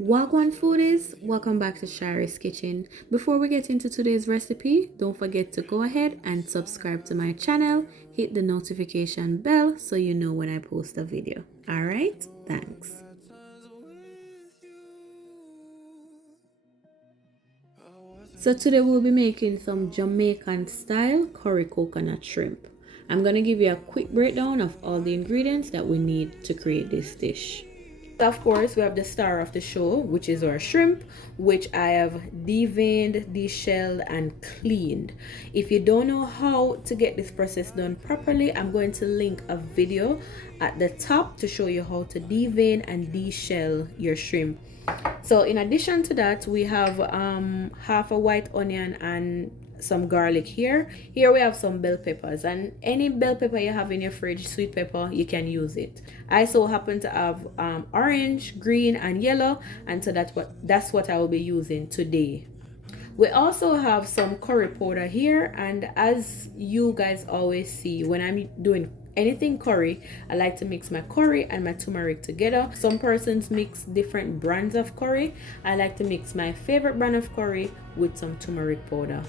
Wagwan foodies, welcome back to Sharey'S kitchen. Before we get into today's recipe, don't forget to go ahead and subscribe to my channel, hit the notification bell so you know when I post a video. Alright, thanks. So today we'll be making some Jamaican style curry coconut shrimp. I'm going to give you a quick breakdown of all the ingredients that we need to create this dish. Of course, we have the star of the show, which is our shrimp, which I have deveined, deshelled, and cleaned. If you don't know how to get this process done properly, I'm going to link a video at the top to show you how to devein and deshell your shrimp. So in addition to that, we have half a white onion and some garlic here. Here we have some bell peppers, and any bell pepper you have in your fridge, sweet pepper, you can use it. I so happen to have orange, green, and yellow, and so that's what I will be using today. We also have some curry powder here, and as you guys always see when I'm doing anything curry, I like to mix my curry and my turmeric together. Some persons mix different brands of curry. I like to mix my favorite brand of curry with some turmeric powder.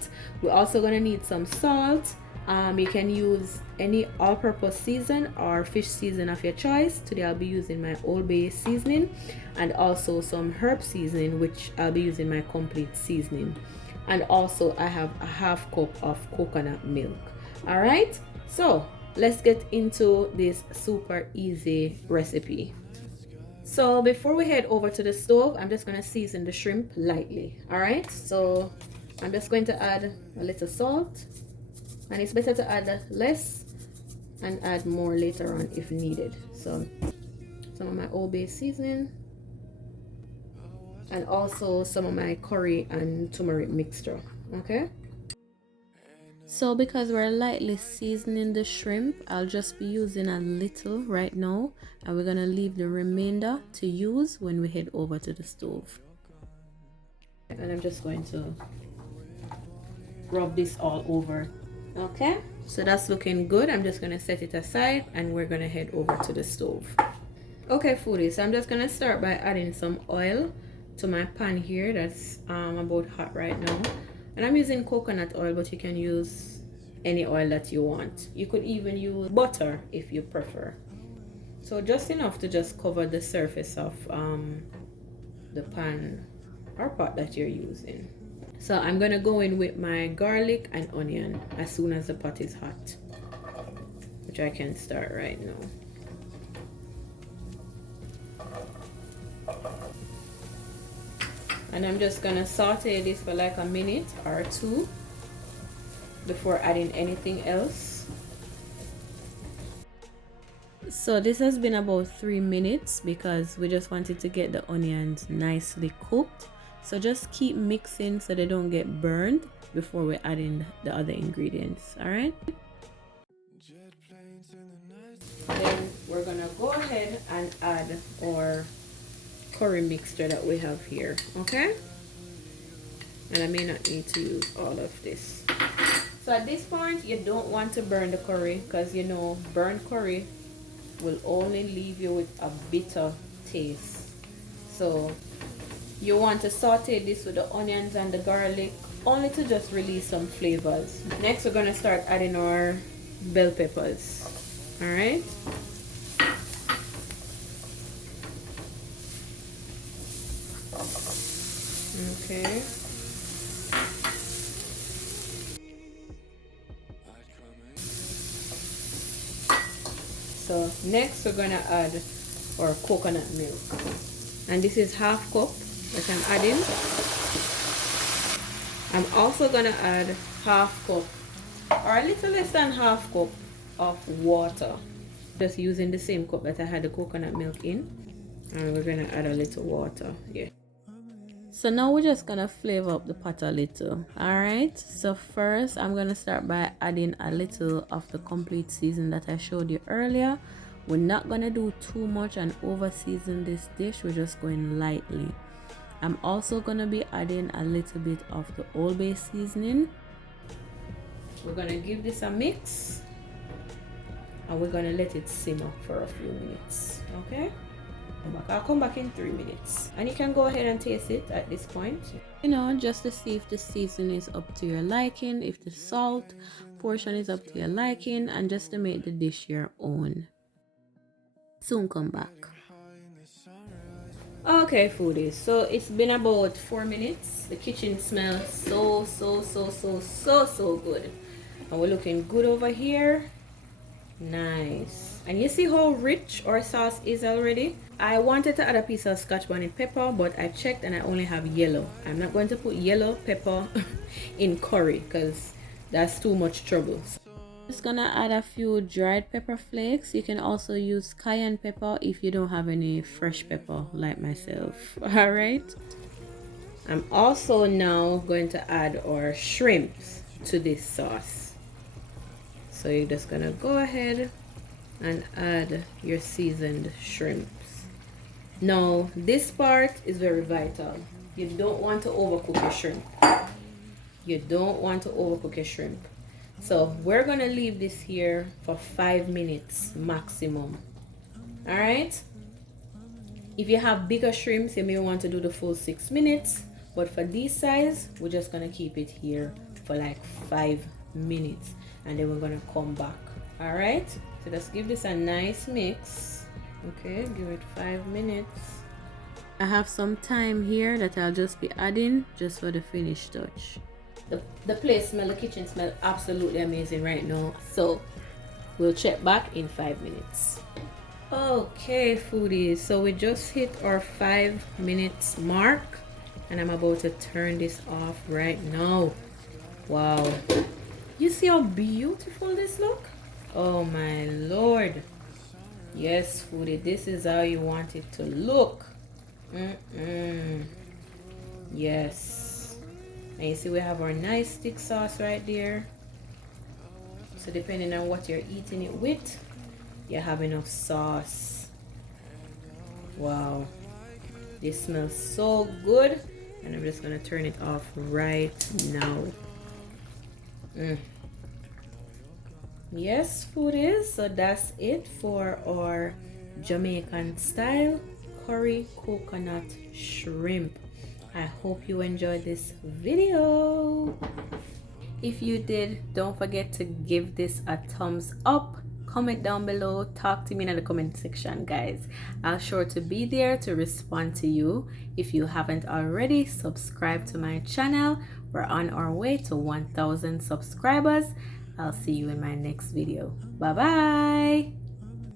We're also gonna need some salt. You can use any all-purpose season or fish season of your choice. Today I'll be using my Old Bay seasoning, and also some herb seasoning, which I'll be using my complete seasoning. And also I have a half cup of coconut milk. All right, so let's get into this super easy recipe. So before we head over to the stove, I'm just going to season the shrimp lightly. All right, so I'm just going to add a little salt, and it's better to add less and add more later on if needed. So some of my Old Bay seasoning, and also some of my curry and turmeric mixture. Okay, so because we're lightly seasoning the shrimp, I'll just be using a little right now, and we're gonna leave the remainder to use when we head over to the stove. And I'm just going to rub this all over. Okay, so that's looking good. I'm just gonna set it aside, and we're gonna head over to the stove. Okay foodies, so I'm just gonna start by adding some oil to my pan here that's about hot right now, and I'm using coconut oil, but you can use any oil that you want. You could even use butter if you prefer. So just enough to just cover the surface of the pan or pot that you're using. So I'm gonna go in with my garlic and onion as soon as the pot is hot, which I can start right now. And I'm just gonna saute this for like a minute or two before adding anything else. So this has been about 3 minutes because we just wanted to get the onions nicely cooked. So just keep mixing so they don't get burned before we add in the other ingredients. All right, then we're gonna go ahead and add our curry mixture that we have here. Okay, and I may not need to use all of this. So at this point, you don't want to burn the curry, because you know burnt curry will only leave you with a bitter taste. So you want to saute this with the onions and the garlic only to just release some flavors. Next, we're going to start adding our bell peppers. All right, okay. So next we're gonna add our coconut milk, and this is half cup that I'm adding. I'm also gonna add half cup or a little less than half cup of water, just using the same cup that I had the coconut milk in, and we're gonna add a little water here. So now we're just gonna flavor up the pot a little. All right, so first I'm gonna start by adding a little of the complete season that I showed you earlier. We're not gonna do too much and over season this dish. We're just going lightly. I'm also gonna be adding a little bit of the Old Bay seasoning. We're gonna give this a mix, and we're gonna let it simmer for a few minutes. Okay, I'll come back in 3 minutes. And you can go ahead and taste it at this point. You know, just to see if the season is up to your liking, if the salt portion is up to your liking, and just to make the dish your own. Soon come back. Okay, foodies, so it's been about 4 minutes. The kitchen smells so good. And we're looking good over here. Nice. And you see how rich our sauce is already? I wanted to add a piece of scotch bonnet pepper, but I checked and I only have yellow. I'm not going to put yellow pepper in curry because that's too much trouble. Just gonna add a few dried pepper flakes. You can also use cayenne pepper if you don't have any fresh pepper like myself. All right. I'm also now going to add our shrimps to this sauce. So you're just gonna go ahead and add your seasoned shrimps. Now this part is very vital. You don't want to overcook your shrimp. You don't want to overcook your shrimp. So we're gonna leave this here for 5 minutes maximum. All right. If you have bigger shrimps, you may want to do the full 6 minutes, but for this size, we're just gonna keep it here for like 5 minutes, and then we're gonna come back. All right. So let's give this a nice mix. Okay, give it 5 minutes. I have some thyme here that I'll just be adding just for the finish touch. The place smell, the kitchen smell absolutely amazing right now. So we'll check back in 5 minutes. Okay, foodies, so we just hit our 5 minutes mark, and I'm about to turn this off right now. Wow, you see how beautiful this look? Oh my lord. Yes, foodie, this is how you want it to look. Yes. And you see we have our nice thick sauce right there. So depending on what you're eating it with, you have enough sauce. Wow, this smells so good, and I'm just gonna turn it off right now. Yes, foodies, so that's it for our Jamaican style curry coconut shrimp. I hope you enjoyed this video. If you did, don't forget to give this a thumbs up. Comment down below. Talk to me in the comment section, guys. I'll sure to be there to respond to you. If you haven't already, subscribe to my channel. We're on our way to 1,000 subscribers. I'll see you in my next video. Bye bye.